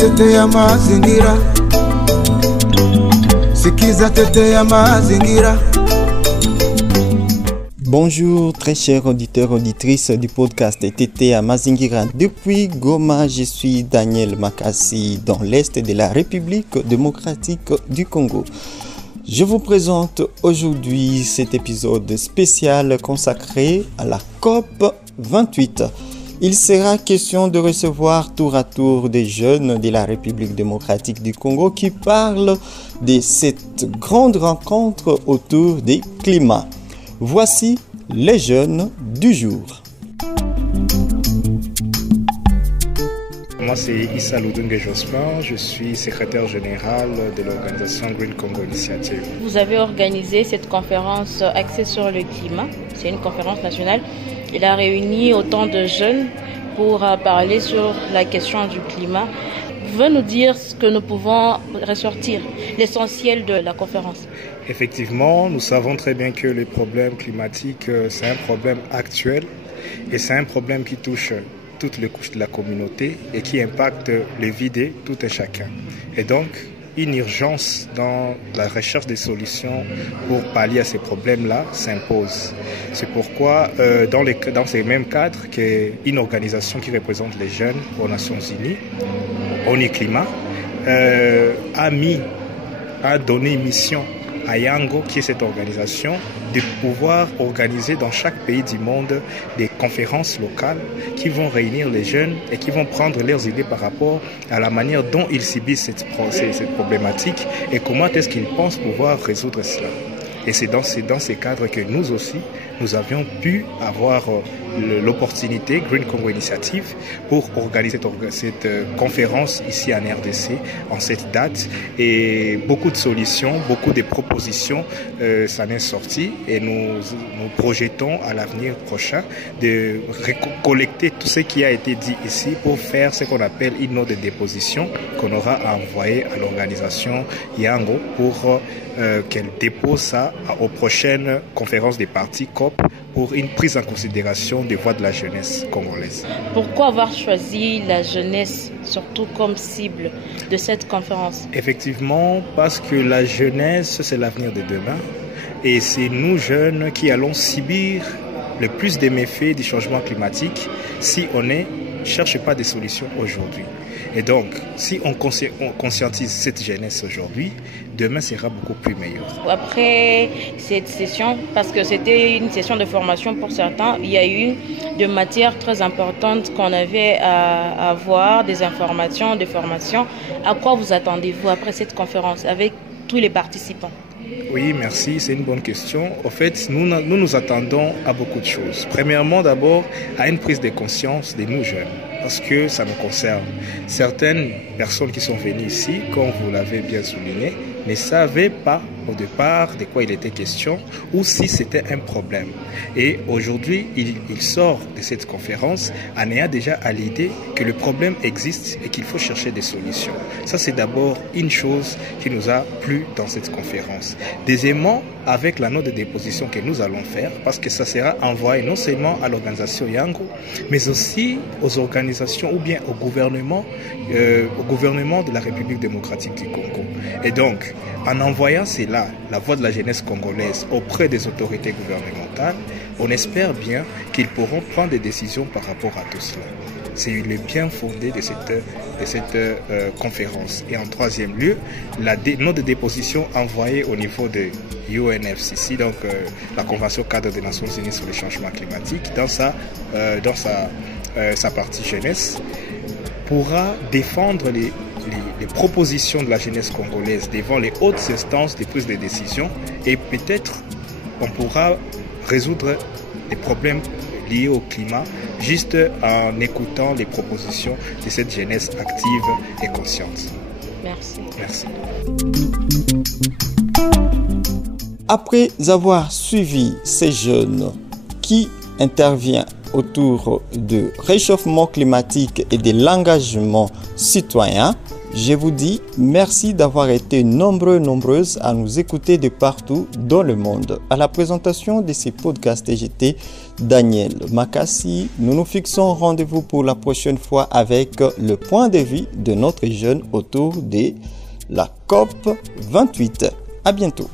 tetea mazingira. Sikiza tetea mazingira. Bonjour très chers auditeurs, auditrices du podcast Tetea Mazingira. Depuis Goma, je suis Daniel Makassi dans l'Est de la République démocratique du Congo. Je vous présente aujourd'hui cet épisode spécial consacré à la COP 28. Il sera question de recevoir tour à tour des jeunes de la République démocratique du Congo qui parlent de cette grande rencontre autour du climat. Voici les jeunes du jour. Moi, c'est Issa Loudungue Jospin, je suis secrétaire général de l'organisation Green Congo Initiative. Vous avez organisé cette conférence axée sur le climat. C'est une conférence nationale. Il a réuni autant de jeunes pour parler sur la question du climat. Vous pouvez nous dire ce que nous pouvons ressortir, l'essentiel de la conférence? Effectivement, nous savons très bien que les problèmes climatiques, c'est un problème actuel et c'est un problème qui touche toutes les couches de la communauté et qui impacte les vies de tout un chacun. Et donc, une urgence dans la recherche des solutions pour pallier à ces problèmes-là s'impose. C'est pourquoi, dans ces mêmes cadres, qu'une organisation qui représente les jeunes aux Nations Unies, ONU Climat, a donné une mission à Yango, qui est cette organisation, de pouvoir organiser dans chaque pays du monde des conférences locales qui vont réunir les jeunes et qui vont prendre leurs idées par rapport à la manière dont ils subissent cette problématique et comment est-ce qu'ils pensent pouvoir résoudre cela. Et c'est dans ces cadres que nous aussi, nous avions pu avoir l'opportunité, Green Congo Initiative, pour organiser cette conférence ici en RDC, en cette date. Et beaucoup de solutions, beaucoup de propositions s'en est sorti. Et nous projetons à l'avenir prochain de collecter tout ce qui a été dit ici pour faire ce qu'on appelle une note de déposition qu'on aura à envoyer à l'organisation Yango pour qu'elle dépose ça aux prochaines conférences des partis COP pour une prise en considération des voix de la jeunesse congolaise. Pourquoi avoir choisi la jeunesse, surtout comme cible de cette conférence? Effectivement, parce que la jeunesse, c'est l'avenir de demain. Et c'est nous, jeunes, qui allons subir le plus des méfaits du changement climatique si on ne cherche pas des solutions aujourd'hui. Et donc, si on conscientise cette jeunesse aujourd'hui, demain sera beaucoup plus meilleur. Après cette session, parce que c'était une session de formation pour certains, il y a eu de matières très importantes qu'on avait à avoir, des informations, des formations. À quoi vous attendez-vous après cette conférence avec tous les participants? Oui, merci, c'est une bonne question. En fait, nous attendons à beaucoup de choses. Premièrement, d'abord, à une prise de conscience de nous jeunes, parce que ça nous concerne. Certaines personnes qui sont venues ici, comme vous l'avez bien souligné, ne savaient pas au départ de quoi il était question ou si c'était un problème. Et aujourd'hui, il sort de cette conférence en ayant déjà à l'idée que le problème existe et qu'il faut chercher des solutions. Ça, c'est d'abord une chose qui nous a plu dans cette conférence. Deuxièmement, avec la note de déposition que nous allons faire, parce que ça sera envoyé non seulement à l'organisation Yango, mais aussi aux organisations ou bien au gouvernement de la République démocratique du Congo. Et donc, en envoyant cela, la voix de la jeunesse congolaise auprès des autorités gouvernementales, on espère bien qu'ils pourront prendre des décisions par rapport à tout cela. C'est le bien fondé de cette conférence. Et en troisième lieu, la note de déposition envoyée au niveau de UNFCCC, donc la Convention cadre des Nations Unies sur le changement climatique, dans sa partie jeunesse, pourra défendre les propositions de la jeunesse congolaise devant les hautes instances de prise de décision et peut-être on pourra résoudre les problèmes liés au climat juste en écoutant les propositions de cette jeunesse active et consciente. Merci. Merci. Après avoir suivi ces jeunes qui interviennent autour du réchauffement climatique et de l'engagement citoyen, Je vous dis merci d'avoir été nombreuses à nous écouter de partout dans le monde. À la présentation de ces podcasts, j'étais Daniel Makassi. Nous nous fixons rendez-vous pour la prochaine fois avec le point de vue de notre jeune autour de la COP 28. À bientôt.